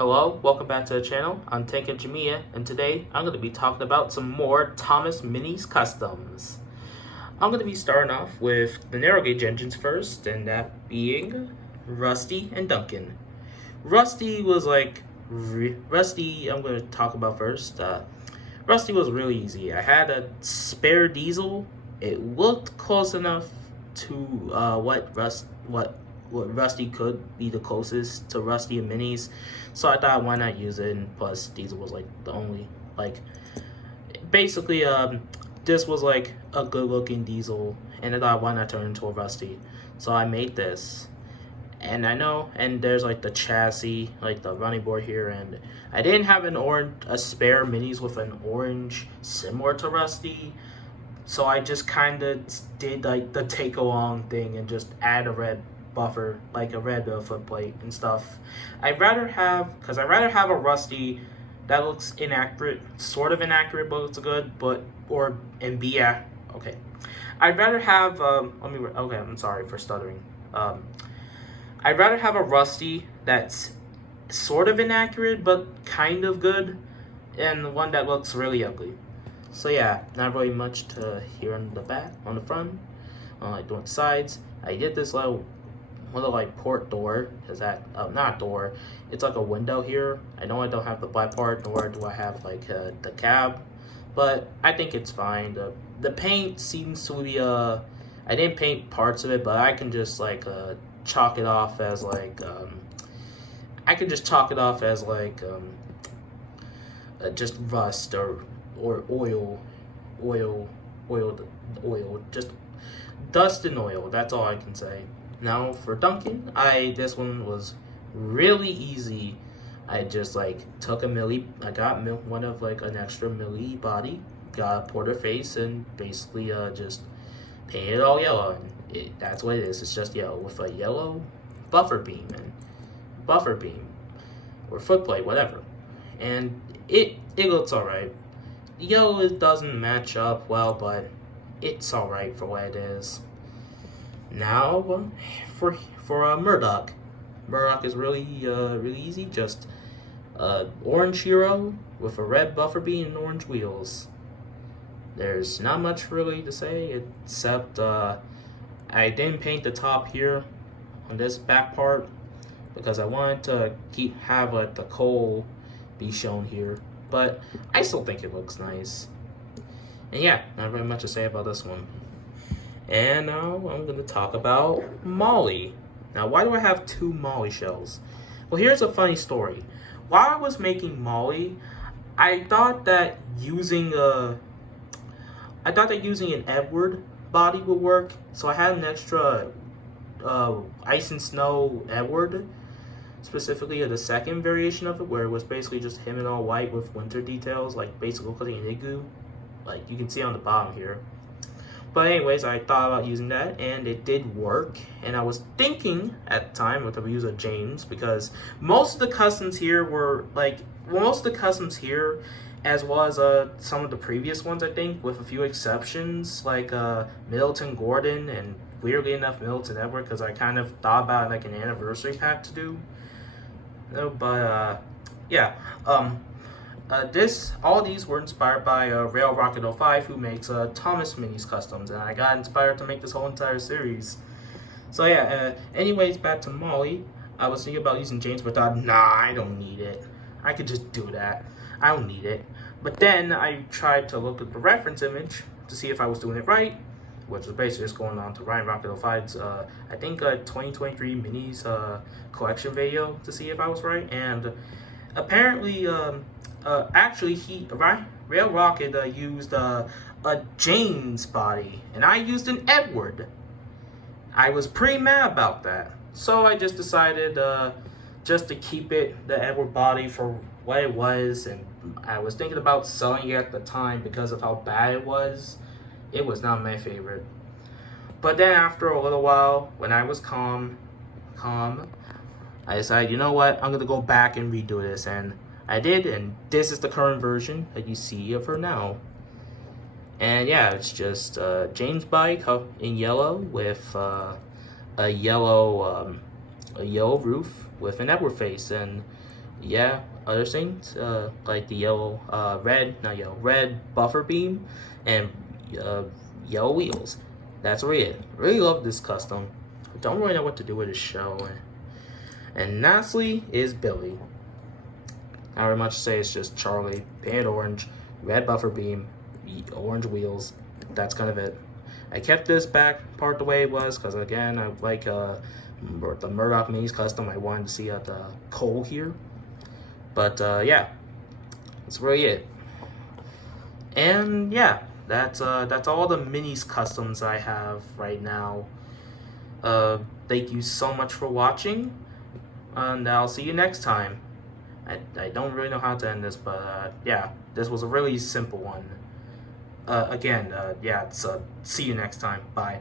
Hello, welcome back to the channel. I'm Duncan and today I'm going to be talking about some more Thomas Minis customs. I'm going to be starting off with the narrow gauge engines first, and that being Rusty and Duncan. Rusty was like, Rusty I'm going to talk about first. Rusty was really easy. I had a spare diesel. It looked close enough to what Rusty could be the closest to Rusty and Minis, so I thought why not use it. And plus, diesel was like the only basically this was like a good looking diesel, and I thought why not turn into a Rusty. So I made this, and I know, and there's like the chassis, like the running board here, and I didn't have a spare Minis with an orange similar to Rusty. So I just kind of did like the take along thing and just add a red buffer, like a red foot plate and stuff. I'd rather have a Rusty that looks inaccurate, sort of inaccurate, but looks good, okay. I'd rather have okay, I'm sorry for stuttering. I'd rather have a Rusty that's sort of inaccurate but kind of good, and one that looks really ugly. So yeah, not really much to here on the back, on the front, like doing sides. I did this little like port door, is that not door, it's like a window here. I know I don't have the black part, nor do I have like the cab, but I think it's fine. The paint seems to be I didn't paint parts of it, but I can just like chalk it off as like just rust or oil, just dust and oil. That's all I can say. Now for Duncan, this one was really easy. I just like took a milli. I got one of like an extra milli body, got a porter face, and basically just painted it all yellow. And that's what it is. It's just yellow with a yellow buffer beam or foot plate, whatever. And it looks alright. Yellow doesn't match up well, but it's alright for what it is. Now for Murdoch. Murdoch is really easy. Just orange hero with a red buffer beam and orange wheels. There's not much really to say except I didn't paint the top here on this back part because I wanted to have like the coal be shown here, but I still think it looks nice. And yeah, not very much to say about this one. And now I'm going to talk about Molly. Now, why do I have two Molly shells? Well, here's a funny story. While I was making Molly, I thought that using an Edward body would work. So I had an extra Ice and Snow Edward, specifically the second variation of it, where it was basically just him in all white with winter details, like basically looking an igloo, like you can see on the bottom here. But anyways, I thought about using that, and it did work. And I was thinking at the time to use a James, because most of the customs here were as well as some of the previous ones, I think, with a few exceptions, like Middleton Gordon, and weirdly enough Middleton Edward, because I kind of thought about like an anniversary pack to do. Yeah. All these were inspired by Rail Rocket 05, who makes Thomas Minis customs, and I got inspired to make this whole entire series. So yeah, anyways, back to Molly. I was thinking about using James, but thought, nah, I don't need it. I could just do that. I don't need it. But then I tried to look at the reference image to see if I was doing it right, which was basically just going on to Ryan Rocket 05's, I think, 2023 Minis collection video to see if I was right, and apparently, actually, Rail Rocket used a James body, and I used an Edward. I was pretty mad about that, so I just decided just to keep the Edward body for what it was, and I was thinking about selling it at the time because of how bad it was. It was not my favorite. But then after a little while, when I was calm, I decided, you know what, I'm going to go back and redo this, and I did, and this is the current version that you see of her now. And yeah, it's just James bike in yellow with a yellow roof with an Edward face, and Yeah, other things like the red buffer beam and uh, yellow wheels. That's really it. Really love this custom. Don't really know what to do with this show. And lastly is Billy. I very much say it's just Charlie, painted orange, red buffer beam, orange wheels. That's kind of it. I kept this back part the way it was because again I like the Murdoch minis custom. I wanted to see the coal here, but yeah, that's really it. And yeah, that's all the minis customs I have right now. Uh, Thank you so much for watching, and I'll see you next time. I don't really know how to end this, but yeah, this was a really simple one. Again, yeah, it's see you next time. Bye.